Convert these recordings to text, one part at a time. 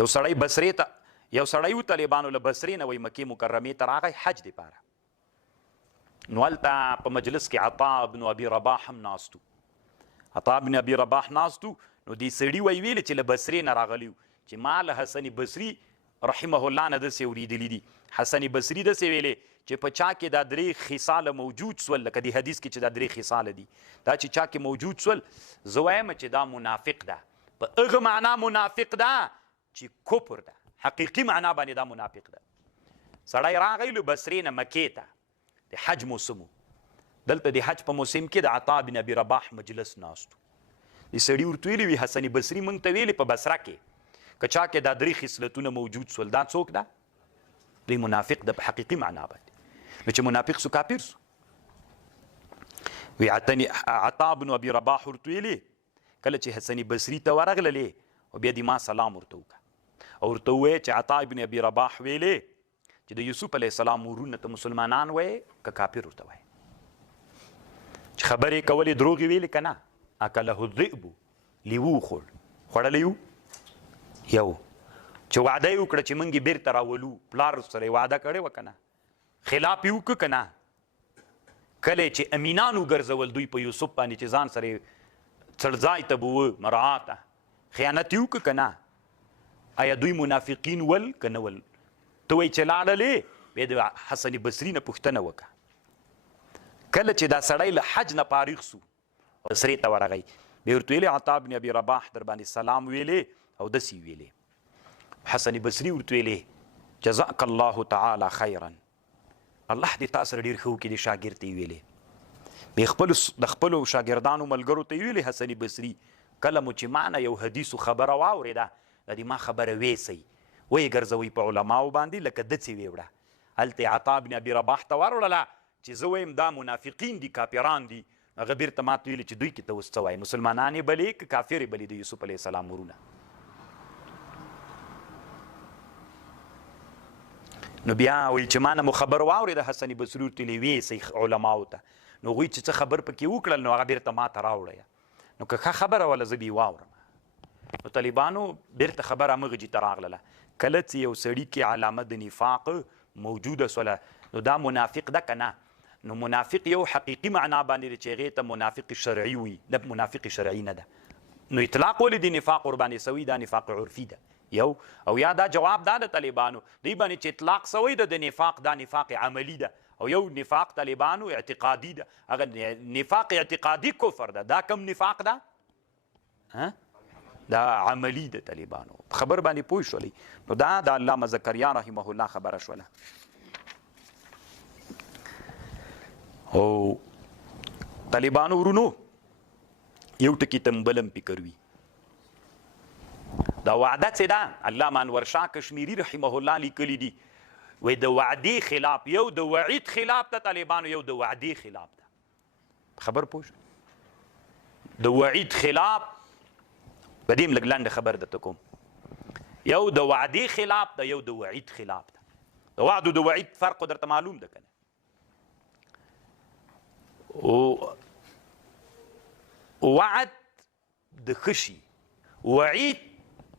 یو سړی بصرې ته یو سړی و طالبانو له بصرې نه وایي مکې مکرمې ته راغی حج دپاره. نو هلته په مجلس کې عطا بن ابي رباح هم ناست و. عطا بن ابي رباح ناست و. نو دې سړي وایي ویلې چې له بصرې نه راغلي و چې ما له حسن بصري رحمه الله نه داسې اورېدلي دي. حسن بصري داسې ویلې چې په چا کې دا 3 خصاله موجود سول، لکه دې حدیث کې چې دا 3 خصاله دي، دا چې چا کې موجود سول زه وایم چې دا منافق ده. په هغه معنا منافق ده چې کفر ده، حقیقي معنا باندې دا منافق ده. سړی راغی له بصرې نه مکې ته، د حج موسم دلته د حج په موسم کې د عطا بن ابي رباح مجلس ناست. د سړي ورته ویلي وي حسن بصري موږ ته ویلې په بصره کې که چا کې دا 3 خصلتونه موجود سول دا څوک ده؟ دوی منافق ده په حقیقي معنا باندې. نو چې منافق سو کافر سو. وی عطا بن ابي رباح ورته ویلي کله چې حسن بصري ته ورغللې او بیا دې ما سلام ورته وکړه او ورته ووایه چې عطا بن ابي رباح ویلې چې د یوسف علیه السلام ورونه ته مسلمانان وایي که کافر ورته وایي چې خبرې کولې دروغ یې ویلې که نه. اکله الذئب لیوه خوړلی یو چې وعده یې وکړه چې موږ یې بېرته راولو، پلار سره یې وعده کړې وه که نه، خلاف یې وکړه که نه. کله چې امینان وګرځول دوی په یوسف باندې چې ځان سره څړځای ته به و مراعاته خیانت یې وکړه که نه. آیا دوی منافقین ول که نه ول؟ ته وایي چې لاړلې بیا د حسن بصري نه پوښتنه وکړه. کله چې دا سړی له حج نه فارغ سو بصرې ته ورغی بیا ورته ویلې عطا بن ابي رباح در باندې سلام ویلې او داسې ویلې. حسن بصري ورته ویلې جزاک الله تعالی خیرا، الله دې تا سره ډېر ښه وکړي. د شاګرد ته یې ویلې بیا د خپلو شاګردانو ملګرو ته یې ویلې حسن بصري کله مو چې ما نه یو حدیثو خبره واورېده د دې ما خبره ویسئ ویې ګرځوئ په علماو باندې لکه دڅې ویې وړه. هلته عطا بن ابي رباح ته وروړله چې زه وایم دا منافقین دي کافران دي. هغه بیرته ماته ویلې چې دوی کې ته اوس څه وایي، مسلمانان یې بلې که کافر یې بلې د یوسف علیه السلام ورونه. نو بیا وایي چې ما نه مو خبر واورېده حسن بصري ورته ویلې ویسئ علماو ته. نو هغوی چې څه خبر پکې وکړل نو هغه بیرته ما ته راوړه. نو که ښه خبره وله زه به یې واورم. نو طالبانو بیرته خبره همغه جي ته راغلله. کله چې یو سړي کې علامه د نفاق موجوده سوله نو دا منافق ده که نه؟ نو منافق یو حقیقي معنا باندې چې هغې ته منافق شرعي وي، د منافق شرعي نه ده. نو اطلاق ولې د نفاق ورباندې سوي دا نفاق عرفي ده یو. او یا دا جواب دا د طالبانو دوی باندې چې اطلاق سوی ده د نفاق دا نفاق عملي ده او یو نفاق طالبانو اعتقادي ده. هغه نفاق اعتقادي کفر ده. دا کم نفاق ده؟ دا عملي ده. طالبانو خبر باندې پوه شولئ. نو دا د علامه زکریا رحمه الله خبره شوله. او طالبانو ورونو یو ټکي ته بلم فکر وي دا وعده څه ده؟ علامه انور شاه کشمیري رحمه الله لیکلي دي وایي د وعدې خلاف یو د وعید خلاف ده طالبانو، یو د وعدې خلاف ده. خبر پوه شو؟ د وعید خلاف په دې لږ لنډه خبر درته کوم. یو د وعدې خلاف ده، یو د وعید خلاف ده. د وعد او د وعید فرق درته معلوم ده که نه؟ وعد د ښه شي، وعید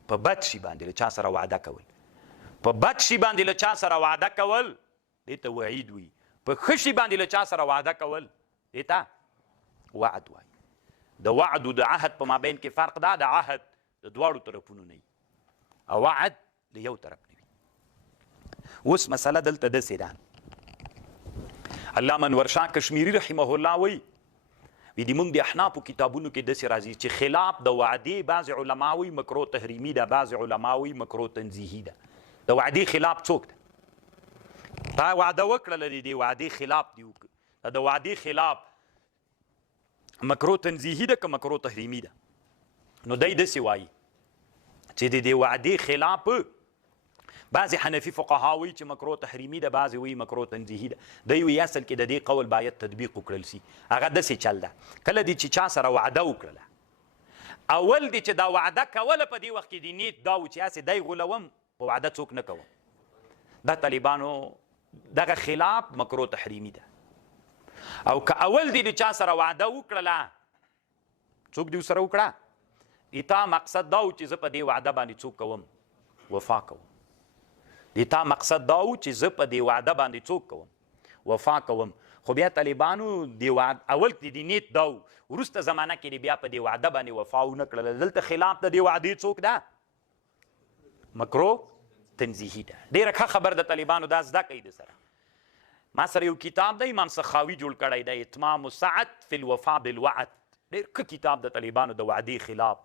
په بد شي باندې له چا سره وعده کول. په بد شي باندې له چا سره وعده کول دې ته وعید وي، په ښه شي باندې له چا سره وعده کول دې ته وعد وایي. د وعد او د عهد په مابین کې فرق ده. د عهد د دواړو طرفونو نه وي او وعد د یو طرف نه وي. اوس مسله دلته داسې ده علامه انور شاه کشمیري رحمه الله وایي د موږ د احنافو کتابونو کې داسې راځي چې خلاف د وعدې بعض علما وایي مکروه تحریمي ده، بعض علما وایي مکروه تنزیهي ده. د وعدې خلاف څوک ده؟ تا وعده وکړله د دې وعدې خلاف دې وکړه. د وعدې خلاف مکروه تنزیهي ده که مکروه تحریمي ده؟ نو دی داسې وایي چې د دې وعدې خلاف بعضې حنفي فقها وایي چې مکروه تحریمي ده، بعضې وایي مکروه تنزیهي ده. دی وایي اصل کې د دې قول باید تطبیق وکړل سي. هغه داسې چل ده کله دې چې چا سره وعده وکړله اول دې چې دا وعده کوله په دې وخت کې د نیت دا و چې هسې دی غولوم په وعده څوک نه کوم. دا طالبانو دغه خلاف مکروه تحریمي ده. او که اول دې د چا سره وعده وکړله څوک دې ورسره وکړه تا مقصد دا و چې زه په دې وعده باندې څوک کوم وفا کوم. د تا مقصد دا و چې زه په دې وعده باندې څوک کوم وفا کوم. خو بیا طالبانو اول د دې نیت دا و، وروسته زمانه کې بیا په دې وعده باندې وفا ونه کړله. دلته خلاف د دې وعدې څوک ده؟ مکرو تنزیهي ده. ډېره ښه خبر د طالبانو دا زده کوي. د سره ما سره یو کتاب دی امام سخاوي جوړ کړی دی، اتمام السعد فی الوفا بالوعد. ډېر ښه کتاب د طالبانو د وعدې خلاف.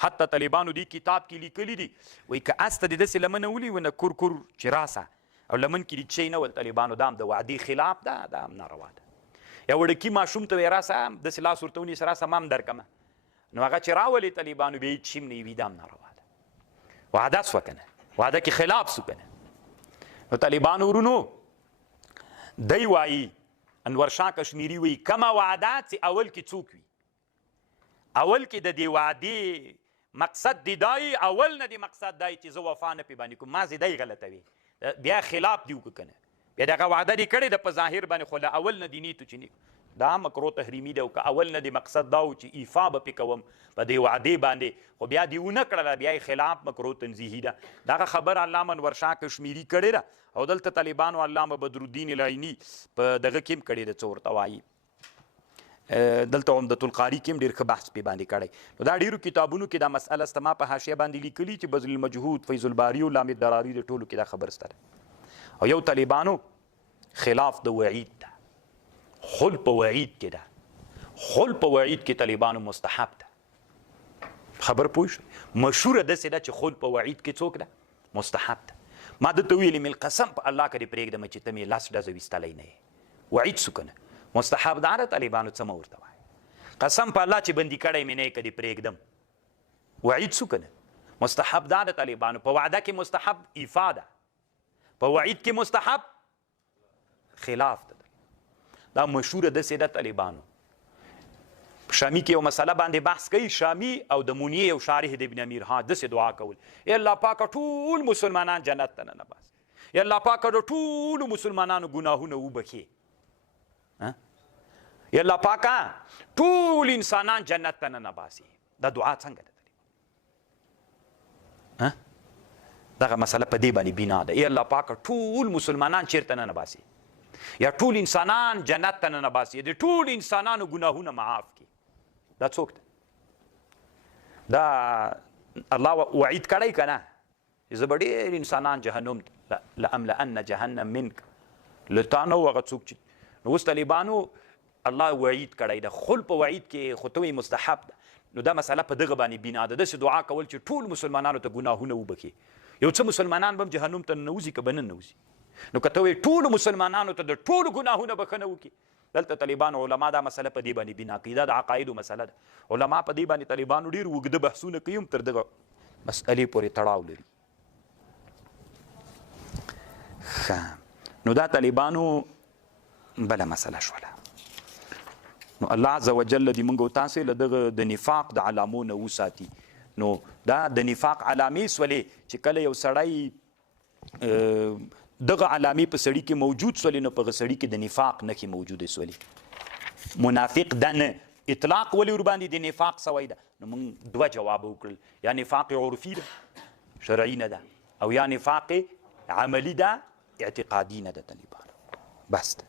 حتی طالبانو دې کتاب کې لیکلي دي وایي که اس ته د داسې لمنه ونیونه کور چې راسه او لمن کې دې چی نه ول طالبانو دا هم د وعدې خلاف ده، دا هم ناروا ده. یا وړکي ماشوم ته وایي راسه داسې لاس ورته ونیسه راسه ما هم درکمه، نو هغه چې راولې طالبانو بیا هېڅ شي هم نه وي، دا هم ناروا ده. وعده سوه که نه، وعده کې خلاف سو که نه. نو طالبانو ورونو دی وایي انور شاه کشمیري وایي کومه وعده چې اول کې څوک وي، اول کې د دې وعدې مقصد دی دای، اول نه دی مقصد دای چې زه وفا نه پې باندې کوم، مازې دی غلطوي، بیا خلاف دی وکړه که نه، بیا دغه وعده دې کړې ده په ظاهر باندې، خو له اول نه دې نیتو چې نه، دا مکرو تحریمي ده. او که اول نه دی مقصد دا و چې ایفا به پې کوم په دې وعدې باندې، خو بیا دې ونه کړله، بیا یې خلاف مکرو تنزیهي ده. دغه خبر علامه انور شاه کشمیري کړې ده، او دلته طالبانو علامه بدرالدین العیني په دغه کې هم کړې ده، څه ورته وایي دلته عمدة القاري کې هم ډېر ښه بحث پې باندې کړی. نو دا ډېرو کتابونو کې دا مسئله سته، ما په حاشیه باندې لیکلي چې بذل المجهود فیض الباري او لام الدراري د ټولو کې دا خبر سته ده. او یو طالبانو خلاف د وعید ده، خل په وعید کې ده، خل په وعید کې طالبانو مستحب ده. خبر پوه شو؟ مشهوره داسې ده چې خل په وعید کې څوک ده؟ مستحب ده. ما درته ویلې مې قسم په الله که دې پرېږدمه چې ته مې لاس ډزه ویستلی نه یې، وعید سو که نه مستحب ده. طالبانو څه مه ورته وایه، قسم په الله چې بندي کړی مې نه یې که دې پرېږدم، وعید سو که نه مستحب ده. طالبانو په وعده کې مستحب ایفا ده، په وعید کې مستحب خلاف ده. دا مشهوره داسې ده. طالبانو شامی کې یو مسله باندې بحث کوي، شامی او د مونیې یو شارح د ابن امیر ها داسې دعا کول، ای الله پاکه ټول مسلمانان جنت ته ننباسي، ای الله پاکه د ټولو مسلمانانو ګناهونه وبخي، یا الله پاکه ټول انسانان جنت ته ننباسي. دا دعا څنګه ده؟ دغه مسله په دې باندې بنا ده، ای الله پاکه ټول مسلمانان چیرته ننباسي، یا ټول انسانان جنت ته ننباسي، د ټول انسانانو ګناهونه معاف کړي. دا څوک ده؟ دا الله وعید کړی که نه؟ زه به ډېر انسانان جهنم لأملأن جهنم منک، له تا نه و هغه څوک چې نو اوس طالبانو الله وعید کړی ده. خل په وعید کې خو ته وایي مستحب ده. نو دا مسله په دغه باندې بنا ده، داسې دعا کول چې ټول مسلمانانو ته ګناهونه وبخي. یو څه مسلمانان به هم جهنم ته ننوځي که به نه ننوځي. نو که ته وایي ټولو مسلمانانو ته د ټولو ګناهونه بخښنه وکړي، دلته طالبانو علما دا مسله په دې باندې بنا کوي. دا د عقایدو مسله ده. علما په دې باندې طالبانو ډېر اوږده بحثونه کوي، هم تر دغه مسئلې پورې تړاو لري. نو دا طالبانو بله مسله شوله. نو الله عز وجل دې موږ او تاسې له دغه د نفاق د علامو نه وساتي. نو دا د نفاق علامې سولې چې کله یو سړی دغه علامې په سړي کې موجود سولې، نو په هغه سړي کې د نفاق نښې موجودې سولې. منافق ده نه، اطلاق ولې ورباندې د نفاق سوی ده؟ نو موږ دوه جواب وکړل، یا نفاق عرفي ده شرعي نه ده، او یا نفاق عملي ده اعتقادي نه ده. طالبانو بس ده.